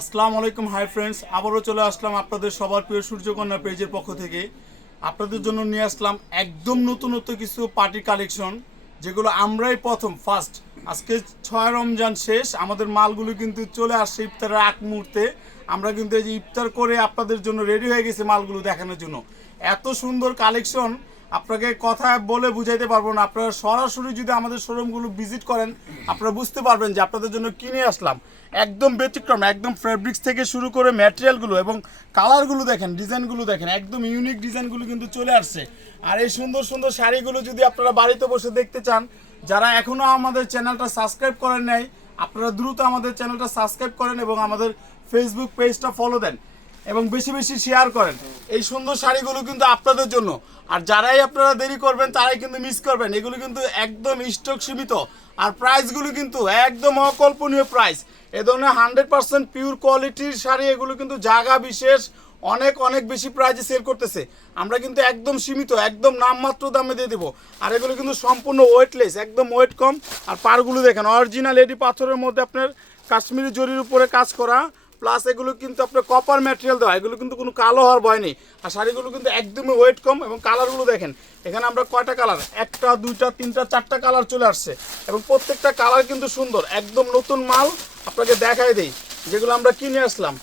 আসসালামু আলাইকুম। Hi friends, আবারও চলে আসলাম আপনাদের সবার প্রিয় সূর্যকন্যা পেজের পক্ষ থেকে। আপনাদের জন্য নিয়ে আসলাম একদম নতুনত্ব কিছু পার্টি কালেকশন, যেগুলো আমরাই প্রথম ফার্স্ট। আজকে 6 রমজান শেষ, আমাদের মালগুলো কিন্তু চলে আসছে ইফতারের আগ মুহূর্তে। আমরা কিন্তু এই যে ইফতার করে আপনাদের জন্য রেডি হয়ে গেছে মালগুলো দেখানোর জন্য। এত সুন্দর কালেকশন আপনাকে কথা বলে বুঝাইতে পারবো না। আপনারা সরাসরি যদি আমাদের শোরুমগুলো ভিজিট করেন আপনারা বুঝতে পারবেন যে আপনাদের জন্য কিনে আসলাম একদম ব্যতিক্রম। একদম ফ্যাব্রিক্স থেকে শুরু করে ম্যাটেরিয়ালগুলো এবং কালারগুলো দেখেন, ডিজাইনগুলো দেখেন, একদম ইউনিক ডিজাইনগুলো কিন্তু চলে আসছে। আর এই সুন্দর সুন্দর শাড়িগুলো যদি আপনারা বাড়িতে বসে দেখতে চান, যারা এখনও আমাদের চ্যানেলটা সাবস্ক্রাইব করেন নাই আপনারা দ্রুত আমাদের চ্যানেলটা সাবস্ক্রাইব করেন এবং আমাদের ফেসবুক পেজটা ফলো দেন এবং বেশি বেশি শেয়ার করেন। এই সুন্দর শাড়িগুলো কিন্তু আপনাদের জন্য। আর যারাই আপনারা দেরি করবেন তারাই কিন্তু মিস করবেন। এগুলো কিন্তু একদম স্টক সীমিত, আর প্রাইসগুলো কিন্তু একদম অকল্পনীয় প্রাইস। এ ধরনের 100% পিওর কোয়ালিটির শাড়ি এগুলো কিন্তু জায়গা বিশেষ অনেক অনেক বেশি প্রাইসে সেল করতেছে। আমরা কিন্তু একদম সীমিত, একদম নামমাত্র দামে দিয়ে দেবো। আর এগুলো কিন্তু সম্পূর্ণ ওয়েটলেস, একদম ওয়েট কম। আর পাড়গুলো দেখেন, অরিজিনাল এডি পাথরের মধ্যে আপনার কাশ্মীরি জরির উপরে কাজ করা, প্লাস এগুলো কিন্তু আপনার কপার ম্যাটেরিয়াল দেওয়া। এগুলো কিন্তু কোনো কালো হওয়ার ভয় নেই। আর শাড়িগুলো কিন্তু একদমই ওয়েট কম এবং কালারগুলো দেখেন, এখানে আমরা কয়টা কালার, 1টা 2টা 3টা 4টা কালার চলে আসছে এবং প্রত্যেকটা কালার কিন্তু সুন্দর। একদম নতুন মাল আপনাকে দেখাই দেই যেগুলো আমরা কিনে আসলাম।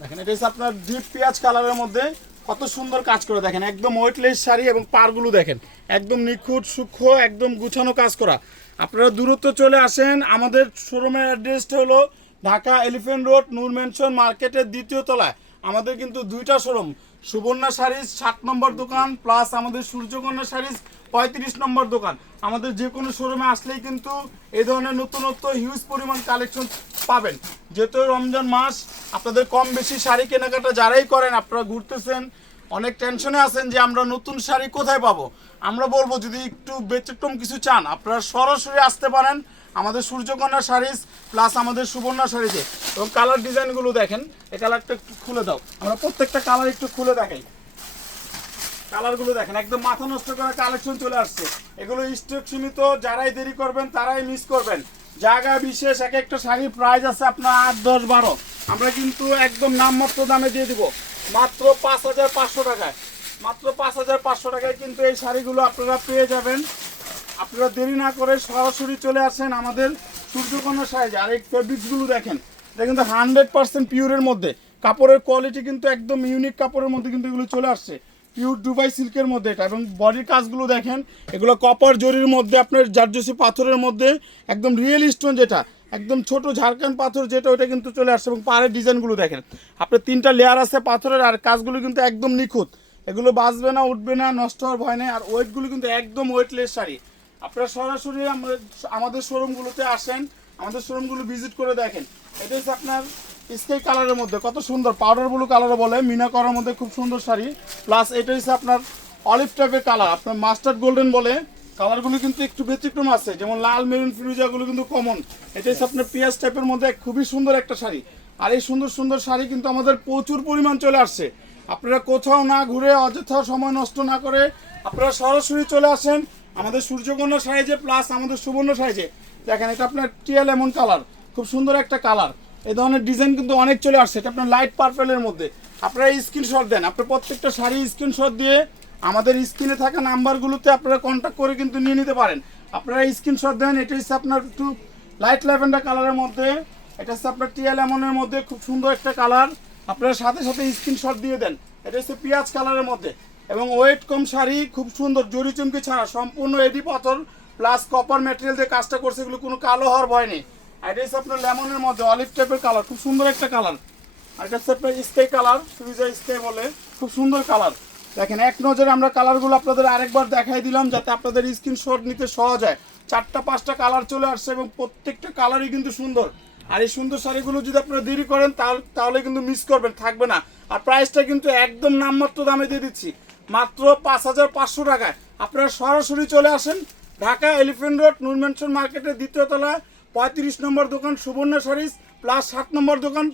দেখেন, এটা হচ্ছে আপনার ডিপ পেঁয়াজ কালারের মধ্যে কত সুন্দর কাজ করে। দেখেন একদম ওয়েটলেস শাড়ি এবং পাড়গুলো দেখেন একদম নিখুঁত সূক্ষ্ম, একদম গুছানো কাজ করা। আপনারা দূরত্ব চলে আসেন। আমাদের শোরুমের অ্যাড্রেসটা হলো ঢাকা এলিফ্যান্ট রোড নূর ম্যানশন মার্কেটের 2য় তলায়। আমাদের কিন্তু 2টা শোরুম, সুবর্ণা শাড়িজ 7 নম্বর দোকান, প্লাস আমাদের সূর্যকন্যা শাড়িজ 35 নম্বর দোকান। আমাদের যে কোনো শোরুমে আসলেই কিন্তু এই ধরনের নতুনত্ব হিউজ পরিমাণ কালেকশন পাবেন। যেহেতু রমজান মাস, আপনাদের কম বেশি শাড়ি কেনাকাটা যারাই করেন আপনারা ঘুরতেছেন, অনেক টেনশনে আছেন যে আমরা নতুন শাড়ি কোথায় পাবো। আমরা বলবো যদি একটু ব্যতিক্রম কিছু চান আপনারা সরাসরি আসতে পারেন আমাদের সূর্যকন্যা শাড়িজ প্লাস আমাদের সুবর্ণা শাড়িতে। এবং কালার ডিজাইনগুলো দেখেন, এই কালারটা একটু খুলে দাও, আমরা প্রত্যেকটা কালার একটু খুলে দেখাই। কালারগুলো দেখেন একদম মাথা নষ্ট করা কালেকশন চলে আসছে। এগুলো স্টক সীমিত, যারাই দেরি করবেন তারাই মিস করবেন। জায়গা বিশেষ এক একটা শাড়ির প্রাইস আছে আপনার 8 10 12। আমরা কিন্তু একদম নামমাত্র দামে দিয়ে দিব, মাত্র 5500 টাকায়। মাত্র 5500 টাকায় কিন্তু এই শাড়িগুলো আপনারা পেয়ে যাবেন। আপনারা দেরি না করে সরাসরি চলে আসেন আমাদের সূর্যকন্যা শাড়িজ। আর এই ফেব্রিক্সগুলো দেখেন, এটা কিন্তু 100% পিওরের মধ্যে। কাপড়ের কোয়ালিটি কিন্তু একদম ইউনিক কাপড়ের মধ্যে কিন্তু এগুলো চলে আসছে, পিওর দুবাই সিল্কের মধ্যে এটা। এবং বডির কাজগুলো দেখেন, এগুলো কপার জরির মধ্যে আপনার জারজসি পাথরের মধ্যে একদম রিয়েল স্টোন, যেটা একদম ছোট ঝাড়খান্ড পাথর যেটা, ওটা কিন্তু চলে আসছে। এবং পাড়ের ডিজাইনগুলো দেখেন, আপনার 3টা লেয়ার আছে পাথরের, আর কাজগুলো কিন্তু একদম নিখুঁত। এগুলো বাঁচবে না, উঠবে না, নষ্ট হওয়ার ভয় নেই। আর ওয়েটগুলো কিন্তু একদম ওয়েটলেস শাড়ি। আপনারা সরাসরি আমাদের শোরুমগুলোতে আসেন, আমাদের শোরুমগুলো ভিজিট করে দেখেন। এটা হচ্ছে আপনার স্কাই কালারের মধ্যে কত সুন্দর, পাউডার ব্লু কালারও বলে, মিনা করার মধ্যে খুব সুন্দর শাড়ি। প্লাস এটা হচ্ছে আপনার অলিভ টাইপের কালার, আপনার মাস্টার্ড গোল্ডেন বলে। কালারগুলো কিন্তু একটু ব্যতিক্রম আছে, যেমন লাল মেরুন ফিরোজাগুলো কিন্তু কমন। এটা হচ্ছে আপনার পেঁয়াজ টাইপের মধ্যে খুবই সুন্দর একটা শাড়ি। আর এই সুন্দর সুন্দর শাড়ি কিন্তু আমাদের প্রচুর পরিমাণ চলে আসছে। আপনারা কোথাও না ঘুরে অযথা সময় নষ্ট না করে আপনারা সরাসরি চলে আসেন আমাদের সূর্যকন্যা শাড়িজে প্লাস আমাদের সুবর্ণ শাড়িজে। দেখেন, এটা আপনার টিয়া লেমন কালার, খুব সুন্দর একটা কালার। এই ধরনের ডিজাইন কিন্তু অনেক চলে আসছে। এটা আপনার লাইট পার্পেলের মধ্যে। আপনারা স্ক্রিনশট দেন, আপনার প্রত্যেকটা শাড়ি স্ক্রিনশট দিয়ে আমাদের স্ক্রিনে থাকা নাম্বারগুলোতে আপনারা কন্ট্যাক্ট করে কিন্তু নিয়ে নিতে পারেন। আপনারা স্ক্রিনশট দেন। এটা হচ্ছে আপনার একটু লাইট ল্যাভেন্ডার কালারের মধ্যে, এটা হচ্ছে আপনার টিয়া লেমনের মধ্যে খুব সুন্দর একটা কালার। আপনারা সাথে সাথে স্ক্রিনশট দিয়ে দেন। এটা হচ্ছে পেঁয়াজ কালারের মধ্যে এবং ওয়েট কম শাড়ি, খুব সুন্দর জরি চুমকি ছাড়া, সম্পূর্ণ এডি পাথর প্লাস কপার ম্যাটেরিয়াল দিয়ে কাজটা করছে। এগুলো কোনো কালো হওয়ার ভয় নেই। এটা হচ্ছে আপনার লেমনের মধ্যে অলিভ টাইপের কালার, খুব সুন্দর একটা কালার। আর এটা হচ্ছে আপনার স্কাই কালার, ফিরোজা স্কাই বলে, খুব সুন্দর কালার। দেখেন, এক নজরে আমরা কালারগুলো আপনাদের আরেকবার দেখাই দিলাম যাতে আপনাদের স্ক্রিনশট নিতে সহজ হয়। 4টা 5টা কালার চলে আসছে এবং প্রত্যেকটা কালারই কিন্তু সুন্দর। আর এই সুন্দর শাড়িগুলো যদি আপনারা দেরি করেন তাহলে কিন্তু মিস করবেন, থাকবে না। আর প্রাইসটা কিন্তু একদম নামমাত্র দামে দিয়ে দিচ্ছি, মাত্র 5500 টাকায়। আপনারা সরাসরি চলে আসেন ঢাকা এলিফ্যান্ট রোড নূর ম্যানশন মার্কেটের 2য় তলায় 35 নম্বর দোকান সুবর্ণা শাড়িজ, প্লাস 7 নম্বর দোকান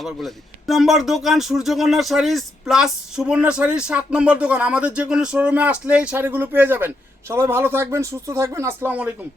আবার বলে দিই, নম্বর দোকান সূর্যকন্যা শাড়িজ প্লাস সুবর্ণা শাড়িজ, 7 নম্বর দোকান। আমাদের যে কোনো শোরুমে আসলে এই শাড়িগুলো পেয়ে যাবেন। সবাই ভালো থাকবেন, সুস্থ থাকবেন। আসসালামু আলাইকুম।